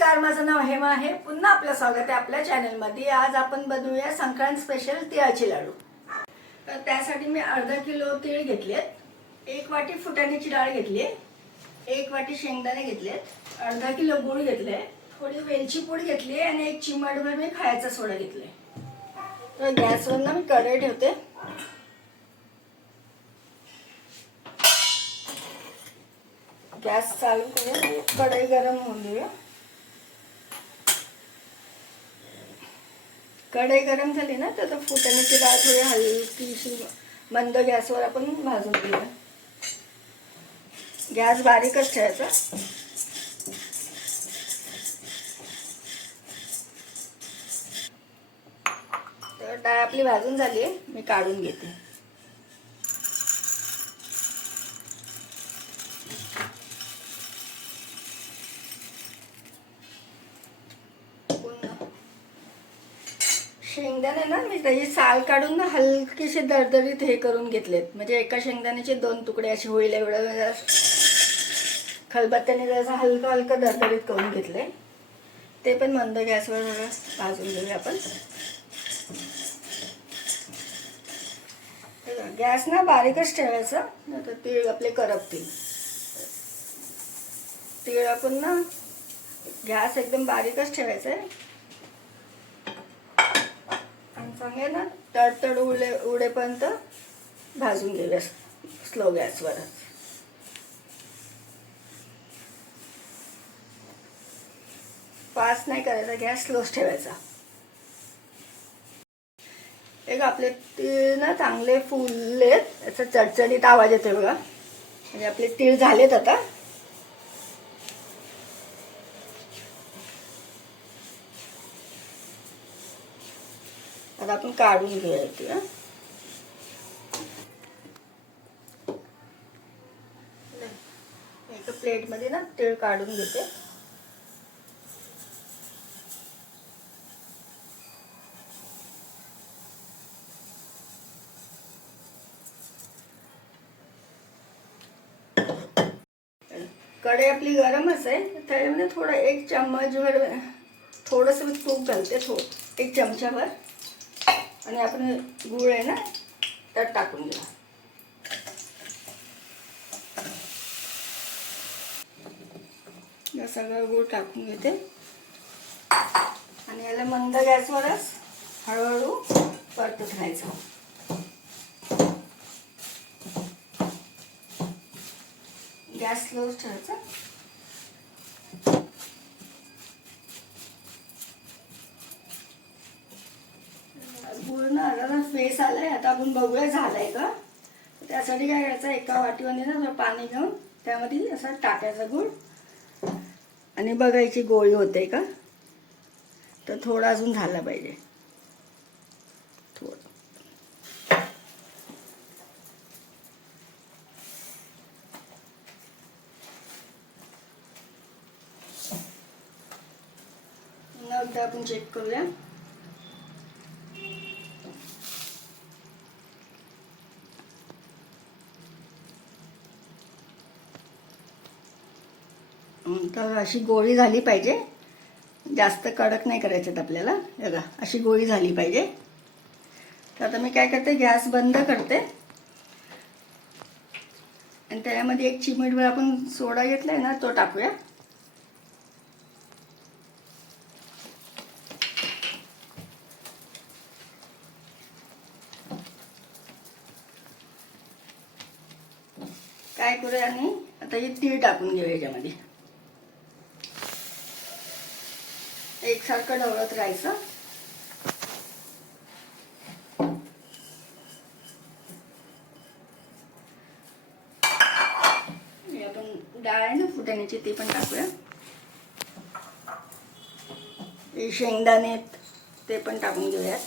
नमस्कार माझं नाव हेमा आहे. पुन्हा आपलं स्वागत आहे आपल्या चॅनलमध्ये. आज आपण बनवूया संक्रांत स्पेशल तिळाचे लाडू. तर त्यासाठी मी अर्धा किलो तीळ घेतलेत. एक वाटी फुटाण्याची डाळ घेतली एक वाटी शेंगदाणे घेतलेत. अर्धा किलो गूळ घेतले थोडी वेलची पूड घेतली आणि एक चिमटभर मी खायचा सोडा घेतले तर गॅसवर मी कढई ठेवते. गॅस चालू करून कढई गरम होऊन देऊया. कढई गरम झाली ना तर फुटाण्याची डाळ थोडी हलकीशी मंद गॅसवर आपण भाजून घेऊया. गॅस बारीकच ठेवायचा. तर डाळ आपली भाजून झाली आहे मी काढून घेते. शेंगदाणे ना मी त्याची साल काढून ना हलकीशी दरदरीत हे करून घेतलेत. म्हणजे एका शेंगदाण्याचे दोन तुकडे असे होईल एवढं खलबत्त्याने जसं हलकं हलकं दरदरीत करून घेतले. ते पण मंद गॅसवर भाजून घेऊया आपण. गॅस ना बारीकच ठेवायचा नाही तर तीळ आपले करपतील. तीळ आपण ना गॅस एकदम बारीकच ठेवायचा आहे चांगले ना? तडतड उडे उडेपर्यंत भाजून घेऊया स्लो गॅसवरच फास्ट नाही करायचा गॅस स्लोच ठेवायचा. एक आपले तीळ ना चांगले फुललेत याचा चडचडीत आवाज येतोय बघा. म्हणजे आपले तीळ झालेत आता. आता आपण काढून घेऊया हं. एका प्लेटमध्ये ना तीळ काढून घेते कढई आपली गरमच आहे त्याच्यामध्ये थोडं एक चम्मचभर थोडंसं तूप घालते थोडं एक चमचाभर आणि आपण गूळ आहे ना त्यात टाकून घेऊ सगळं गूळ टाकून घेते. आणि याला मंद गॅसवरच हळूहळू परतत राहायचं गॅस स्लोच ठेवायचा. पूर्ण आता फेस आलाय. आता आपण बघूया झालाय का? त्यासाठी काय करायचं? एका वाटीमध्ये ना थोडं पाणी घेऊन त्यामध्ये असं टाकायचा गुळ. आणि बघायची गोळी होते का? तर थोडा अजून झाला पाहिजे. थोडं. एकदा आपण चेक करूया. तर अशी गोळी झाली पाहिजे. जास्त कडक नाही करायच्यात आपल्याला. बघा अशी गोळी झाली पाहिजे. तर आता मी काय करते गॅस बंद करते. आणि त्याच्यामध्ये एक चिमटभर आपण सोडा घेतलाय ना तो टाकूया. काय करूया आणि आता हे तीळ टाकून घेऊया याच्यामध्ये. एकसारखं ढवळत राहायचं. आपण डाळ आहे ना फुटाण्याची ती पण टाकूया. शेंगदाणे आहेत, ते पण टाकून घेऊयात.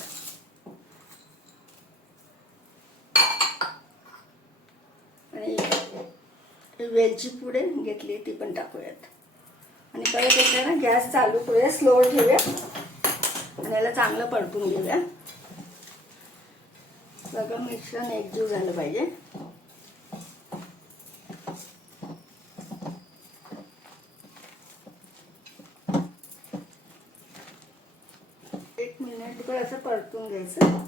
आणि वेलची पुढे घेतली ती पण टाकूयात. आणि परत एकदा ना गॅस चालू करूया स्लो ठेवूया. आणि याला चांगलं परतून घेऊया. सगळं मिश्रण एकजीव झालं पाहिजे. एक मिनिटभर असं परतून घ्यायचं.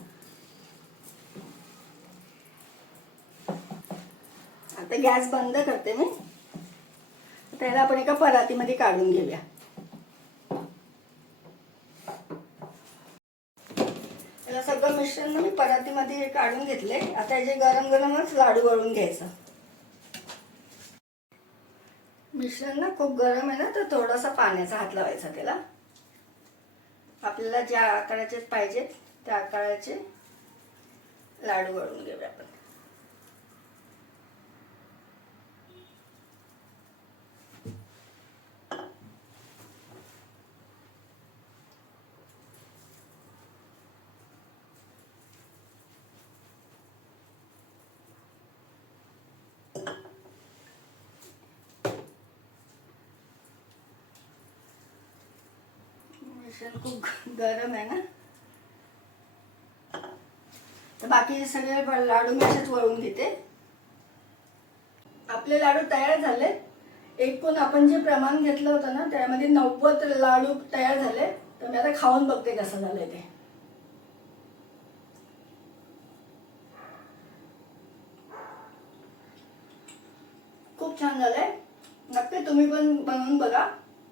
आता गॅस बंद करते मी. त्याला आपण एका परातीमध्ये काढून घेऊया. याला सगळं मिश्रण ना मी परातीमध्ये हे काढून घेतले आता याचे गरम गरमच लाडू वळून घ्यायचं. मिश्रण ना खूप गरम आहे ना तर थोडासा पाण्याचा हात लावायचा त्याला. आपल्याला ज्या आकाराचे पाहिजेत त्या आकाराचे लाडू वळून घेऊया आपण. मिक्सर खूप गरम आहे ना? तर बाकी सगळे लाडू मी असेच वळून घेते. आपले लाडू तयार झाले. एकूण आपण जे प्रमाण घेतलं होतं ना त्यामध्ये नव्वद लाडू तयार झाले. तर मी आता खाऊन बघते कसं झालंय ते. खूप छान झालंय. नक्की तुम्ही पण बनवून बघा.